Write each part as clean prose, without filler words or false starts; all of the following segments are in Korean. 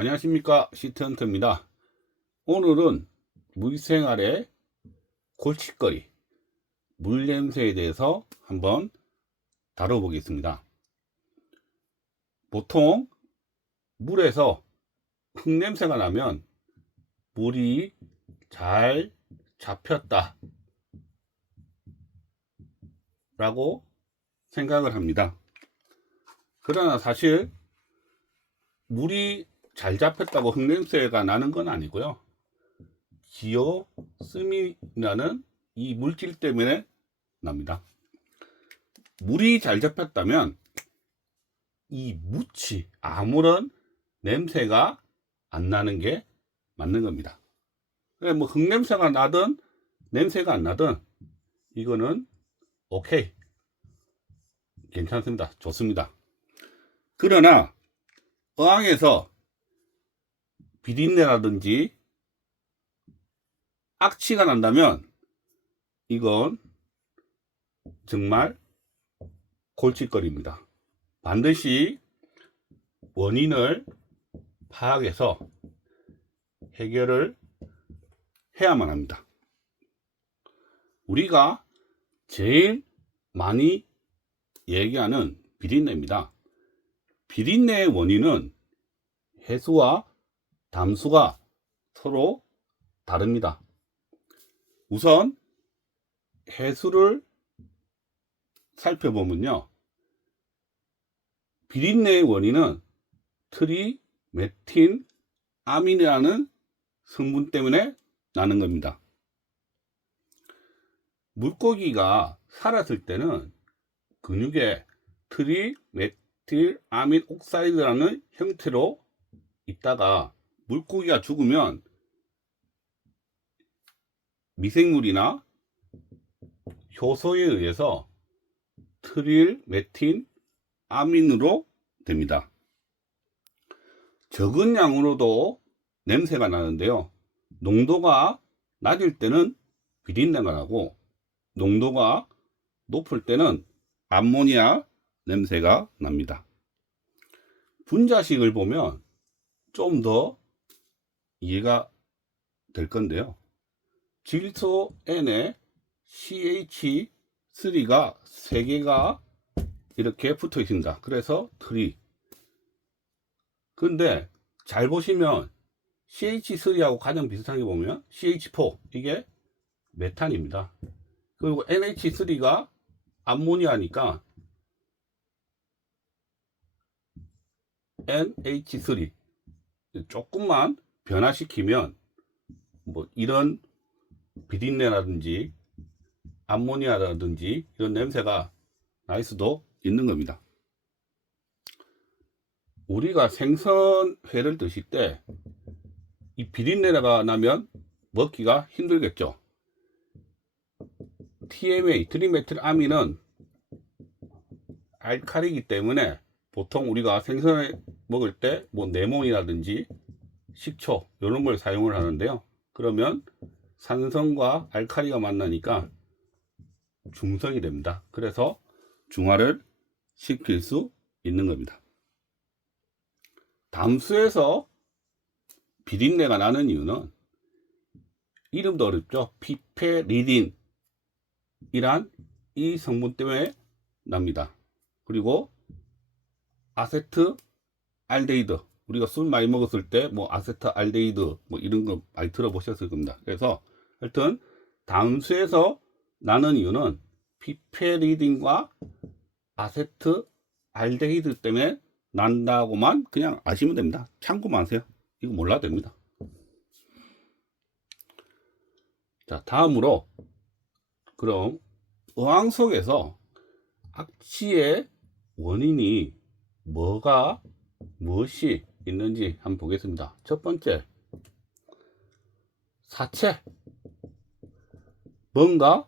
안녕하십니까, 시트헌터입니다. 오늘은 물생활의 골칫거리, 물냄새에 대해서 한번 다뤄보겠습니다. 보통 물에서 흙냄새가 나면 물이 잘 잡혔다 라고 생각을 합니다. 그러나 사실 물이 잘 잡혔다고 흙냄새가 나는 건 아니고요. 기어스민이라는 이 물질 때문에 납니다. 물이 잘 잡혔다면 이 묻이 아무런 냄새가 안 나는 게 맞는 겁니다. 뭐 흙냄새가 나든 냄새가 안 나든 이거는 오케이, 괜찮습니다. 좋습니다. 그러나 어항에서 비린내라든지 악취가 난다면 이건 정말 골칫거리입니다. 반드시 원인을 파악해서 해결을 해야만 합니다. 우리가 제일 많이 얘기하는 비린내입니다. 비린내의 원인은 해수와 담수가 서로 다릅니다. 우선 해수를 살펴보면요, 비린내의 원인은 트리메틴아민이라는 성분 때문에 나는 겁니다. 물고기가 살았을 때는 근육에 트리메틸아민 옥사이드라는 형태로 있다가 물고기가 죽으면 미생물이나 효소에 의해서 트릴메틴아민으로 됩니다. 적은 양으로도 냄새가 나는데요, 농도가 낮을 때는 비린내가 나고 농도가 높을 때는 암모니아 냄새가 납니다. 분자식을 보면 좀 더 이해가 될 건데요, 질소 N에 CH3가 3개가 이렇게 붙어 있습니다. 그래서 트리. 근데 잘 보시면 CH3하고 가장 비슷하게 보면 CH4, 이게 메탄입니다. 그리고 NH3가 암모니아니까 NH3. 조금만 변화시키면 뭐 이런 비린내라든지 암모니아라든지 이런 냄새가 날 수도 있는 겁니다. 우리가 생선회를 드실 때 이 비린내가 나면 먹기가 힘들겠죠. TMA, 트리메틸아민은 알칼리이기 때문에 보통 우리가 생선회 먹을 때 뭐 레몬이라든지 식초 이런 걸 사용을 하는데요, 그러면 산성과 알칼리가 만나니까 중성이 됩니다. 그래서 중화를 시킬 수 있는 겁니다. 담수에서 비린내가 나는 이유는 이름도 어렵죠. 피페리딘이란 이 성분 때문에 납니다. 그리고 아세트알데히드, 우리가 술 많이 먹었을 때 뭐 아세트알데히드 뭐 이런 거 많이 들어보셨을 겁니다. 그래서 하여튼 담수에서 나는 이유는 피페리딘과 아세트알데히드 때문에 난다고만 그냥 아시면 됩니다. 참고만 하세요. 이거 몰라도 됩니다. 자, 다음으로 그럼 어항 속에서 악취의 원인이 무엇이 있는지 한번 보겠습니다. 첫 번째, 사체. 뭔가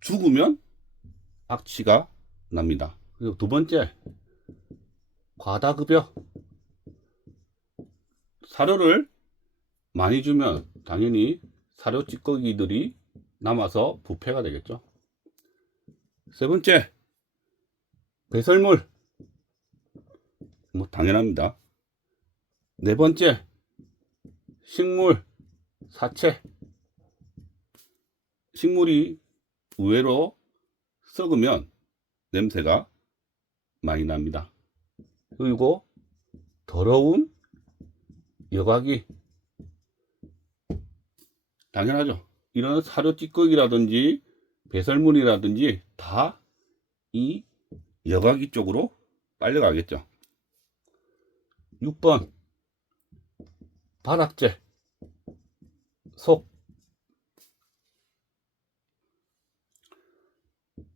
죽으면 악취가 납니다. 그리고 두 번째, 과다급여. 사료를 많이 주면 당연히 사료 찌꺼기들이 남아서 부패가 되겠죠. 세 번째, 배설물. 뭐 당연합니다. 네 번째, 식물, 사체. 식물이 의외로 썩으면 냄새가 많이 납니다. 그리고 더러운 여과기, 당연하죠. 이런 사료 찌꺼기라든지 배설물이라든지 다 이 여과기 쪽으로 빨려가겠죠. 6번, 바닥재, 속.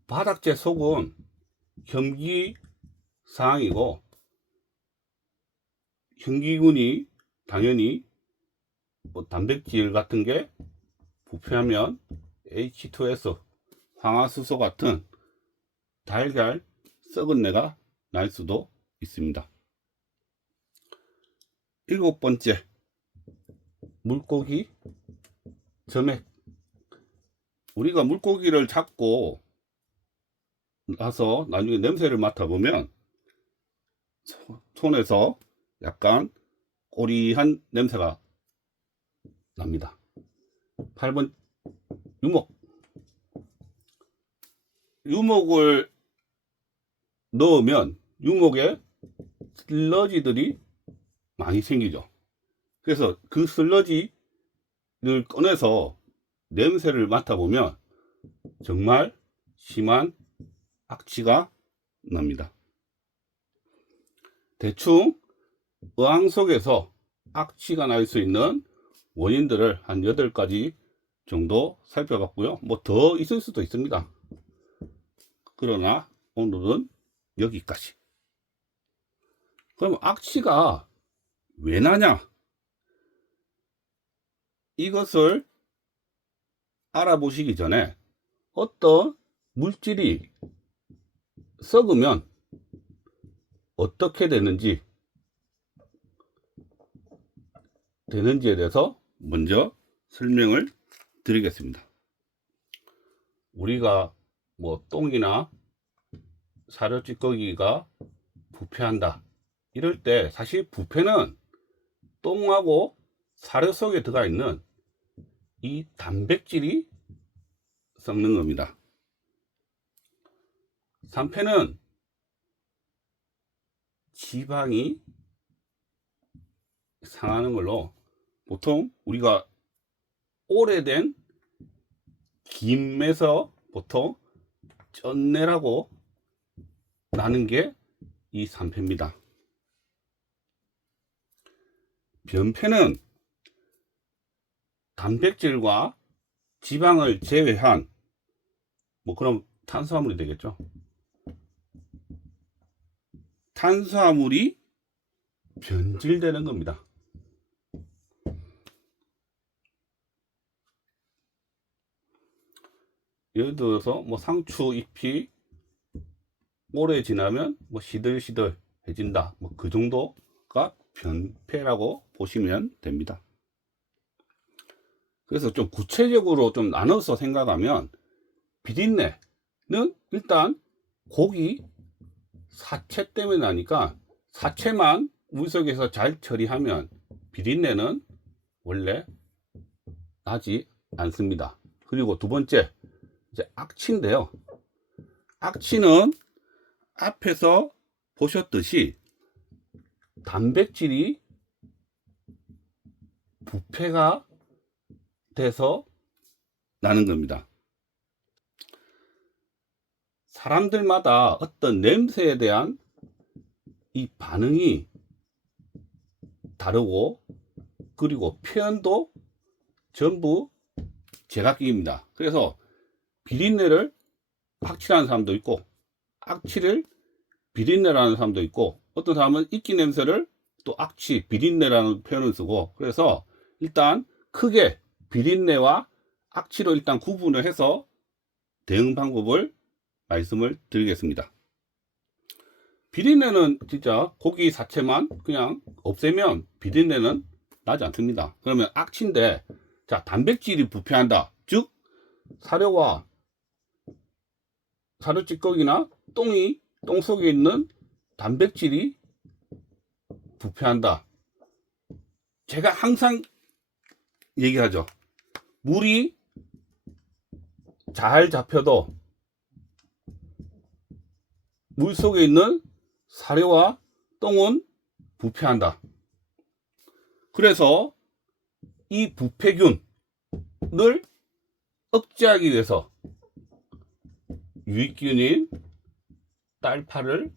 바닥재 속은 현기 사항이고, 현기군이 당연히 뭐 단백질 같은 게 부패하면 H2S, 황화수소 같은 달걀 썩은 내가 날 수도 있습니다. 7번째, 물고기 점액. 우리가 물고기를 잡고 나서 나중에 냄새를 맡아보면 손에서 약간 꼬리한 냄새가 납니다. 8번, 유목. 유목을 넣으면 유목에 슬러지들이 많이 생기죠. 그래서 그 슬러지를 꺼내서 냄새를 맡아보면 정말 심한 악취가 납니다. 대충 어항 속에서 악취가 날 수 있는 원인들을 한 8가지 정도 살펴봤고요. 뭐 더 있을 수도 있습니다. 그러나 오늘은 여기까지. 그럼 악취가 왜 나냐? 이것을 알아보시기 전에 어떤 물질이 썩으면 어떻게 되는지에 대해서 먼저 설명을 드리겠습니다. 우리가 뭐 똥이나 사료 찌꺼기가 부패한다 이럴 때 사실 부패는 똥하고 사료 속에 들어가 있는 이 단백질이 썩는 겁니다. 산패는 지방이 상하는 걸로 보통 우리가 오래된 김에서 보통 쩐내라고 나는 게 이 산패입니다. 변패는 단백질과 지방을 제외한 뭐 그럼 탄수화물이 되겠죠. 탄수화물이 변질되는 겁니다. 예를 들어서 뭐 상추 잎이 오래 지나면 뭐 시들시들해진다. 뭐 그 정도가 변패라고 보시면 됩니다. 그래서 좀 구체적으로 좀 나눠서 생각하면 비린내는 일단 고기 사체 때문에 나니까 사체만 물속에서 잘 처리하면 비린내는 원래 나지 않습니다. 그리고 두 번째, 이제 악취인데요. 악취는 앞에서 보셨듯이 단백질이 부패가 돼서 나는 겁니다. 사람들마다 어떤 냄새에 대한 이 반응이 다르고 그리고 표현도 전부 제각기입니다. 그래서 비린내를 악취라는 사람도 있고 악취를 비린내라는 사람도 있고 어떤 사람은 이끼 냄새를 또 악취, 비린내라는 표현을 쓰고 그래서 일단 크게 비린내와 악취로 일단 구분을 해서 대응 방법을 말씀을 드리겠습니다. 비린내는 진짜 고기 자체만 그냥 없애면 비린내는 나지 않습니다. 그러면 악취인데 자 단백질이 부패한다. 즉 사료 찌꺼기나 똥 속에 있는 단백질이 부패한다. 제가 항상 얘기하죠. 물이 잘 잡혀도 물 속에 있는 사료와 똥은 부패한다. 그래서 이 부패균을 억제하기 위해서 유익균인 딸파를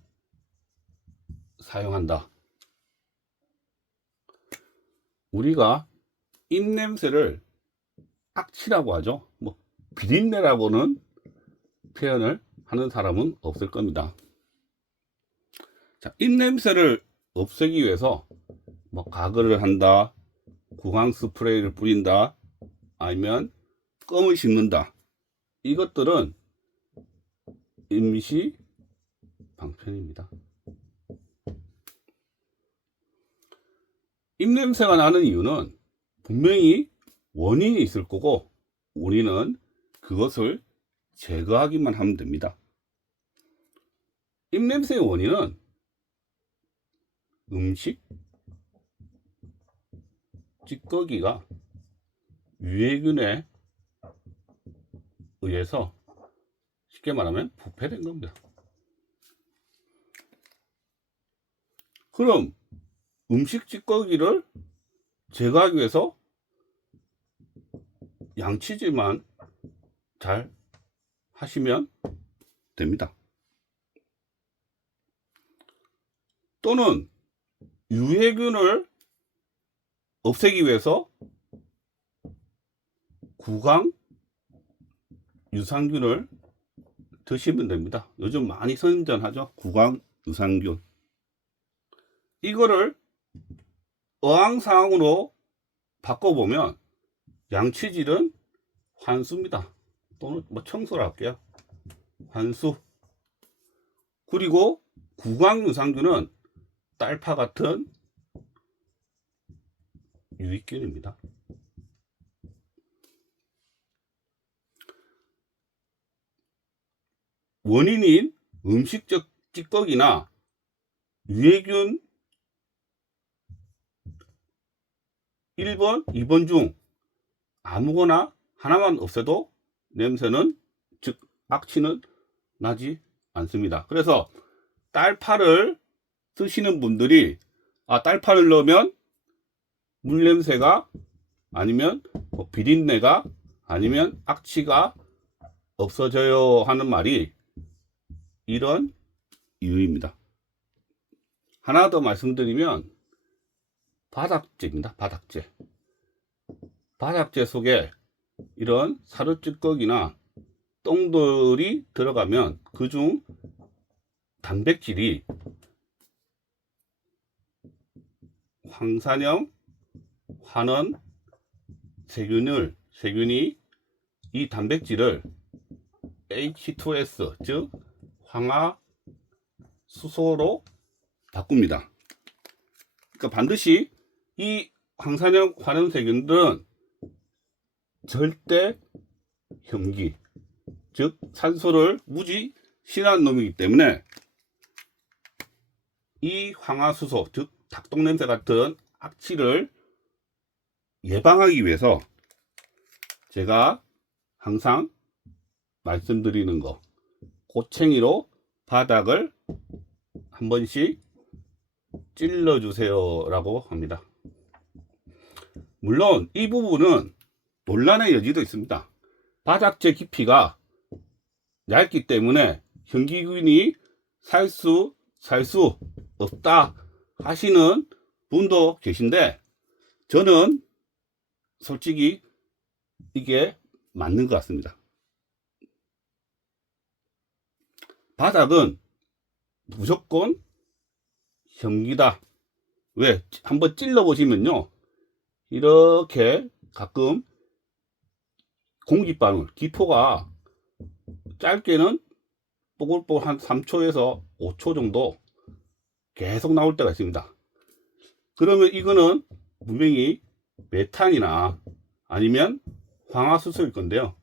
사용한다. 우리가 입냄새를 악취라고 하죠. 뭐 비린내라고는 표현을 하는 사람은 없을 겁니다. 자, 입냄새를 없애기 위해서 뭐 가글을 한다, 구강 스프레이를 뿌린다, 아니면 껌을 씹는다. 이것들은 임시 방편입니다. 입냄새가 나는 이유는 분명히 원인이 있을 거고, 우리는 그것을 제거하기만 하면 됩니다. 입냄새의 원인은 음식, 찌꺼기가 유해균에 의해서 쉽게 말하면 부패된 겁니다. 그럼 음식 찌꺼기를 제거하기 위해서 양치질만 잘 하시면 됩니다. 또는 유해균을 없애기 위해서 구강 유산균을 드시면 됩니다. 요즘 많이 선전하죠. 구강 유산균. 이거를 어항상으로 바꿔보면 양치질은 환수입니다. 또는 뭐 청소를 할게요. 환수. 그리고 구강 유산균은 딸파 같은 유익균입니다. 원인인 음식적 찌꺼기나 유해균 1번, 2번 중 아무거나 하나만 없애도 냄새는, 즉 악취는 나지 않습니다. 그래서 딸파를 쓰시는 분들이 딸파를 넣으면 물냄새가, 아니면 비린내가, 아니면 악취가 없어져요 하는 말이 이런 이유입니다. 하나 더 말씀드리면 바닥재입니다. 바닥재. 바닥재 속에 이런 사료찌꺼기나 똥들이 들어가면 그중 단백질이 황산염, 환원, 세균이 이 단백질을 H2S, 즉 황화수소로 바꿉니다. 그러니까 반드시 이 황산염, 환원 세균들은 절대 혐기, 즉 산소를 무지 싫어하는 놈이기 때문에 이 황화수소, 즉 닭똥냄새 같은 악취를 예방하기 위해서 제가 항상 말씀드리는 거, 고챙이로 바닥을 한 번씩 찔러주세요 라고 합니다. 물론 이 부분은 논란의 여지도 있습니다. 바닥재 깊이가 얇기 때문에 현기균이 살 수 없다 하시는 분도 계신데, 저는 솔직히 이게 맞는 것 같습니다. 바닥은 무조건 현기다. 왜? 한번 찔러 보시면요, 이렇게 가끔 공기방울, 기포가 짧게는 뽀글뽀글 한 3초에서 5초 정도 계속 나올 때가 있습니다. 그러면 이거는 분명히 메탄이나 아니면 황화수소일 건데요,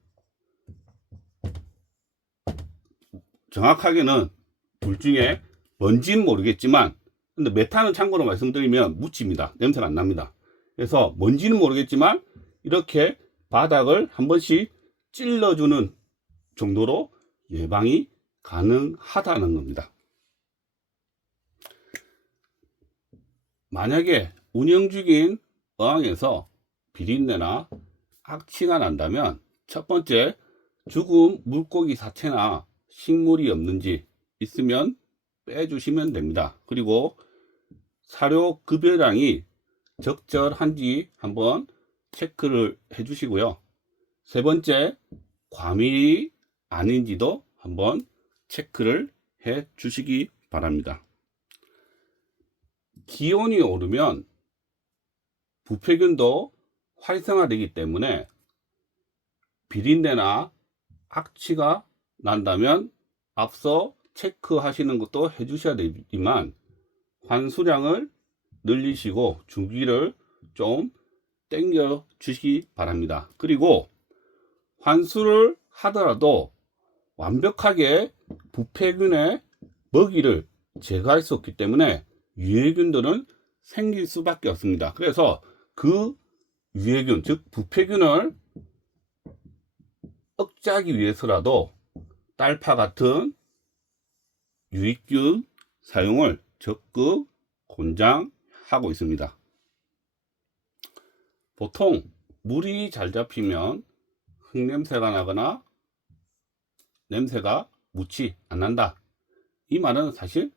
정확하게는 둘 중에 뭔지는 모르겠지만, 근데 메탄은 참고로 말씀드리면 묻힙니다. 냄새가 안 납니다. 그래서 뭔지는 모르겠지만 이렇게 바닥을 한 번씩 찔러주는 정도로 예방이 가능하다는 겁니다. 만약에 운영 중인 어항에서 비린내나 악취가 난다면 첫 번째, 죽은 물고기 사체나 식물이 없는지 있으면 빼주시면 됩니다. 그리고 사료 급여량이 적절한지 한번 체크를 해 주시고요. 세 번째, 과밀이 아닌지도 한번 체크를 해 주시기 바랍니다. 기온이 오르면 부패균도 활성화되기 때문에 비린내나 악취가 난다면 앞서 체크하시는 것도 해 주셔야 되지만 환수량을 늘리시고 주기를 좀 당겨 주시기 바랍니다. 그리고 환수를 하더라도 완벽하게 부패균의 먹이를 제거할 수 없기 때문에 유해균들은 생길 수밖에 없습니다. 그래서 그 유해균, 즉 부패균을 억제하기 위해서라도 딸파 같은 유익균 사용을 적극 권장하고 있습니다. 보통 물이 잘 잡히면 흙냄새가 나거나 냄새가 무치 안 난다. 이 말은 사실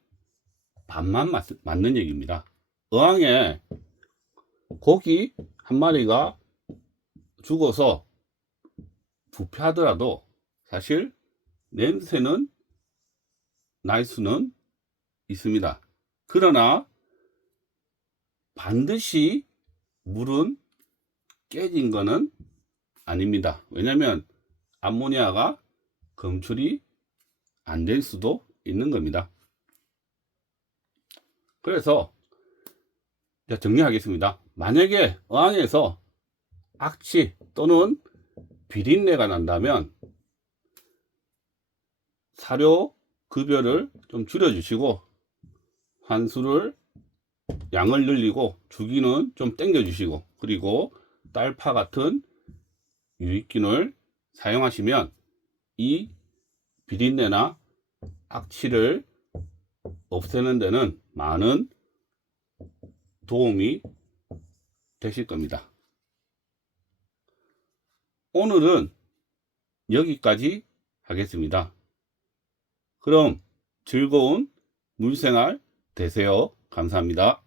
반만 맞는 얘기입니다. 어항에 고기 한 마리가 죽어서 부패하더라도 사실 냄새는 날 수는 있습니다. 그러나 반드시 물은 깨진 것은 아닙니다. 왜냐하면 암모니아가 검출이 안 될 수도 있는 겁니다. 그래서 정리하겠습니다. 만약에 어항에서 악취 또는 비린내가 난다면 사료 급여를 좀 줄여주시고 환수를 양을 늘리고 주기는 좀 당겨 주시고 그리고 딸파 같은 유익균을 사용하시면 이 비린내나 악취를 없애는 데는 많은 도움이 되실 겁니다. 오늘은 여기까지 하겠습니다. 그럼 즐거운 물생활 되세요. 감사합니다.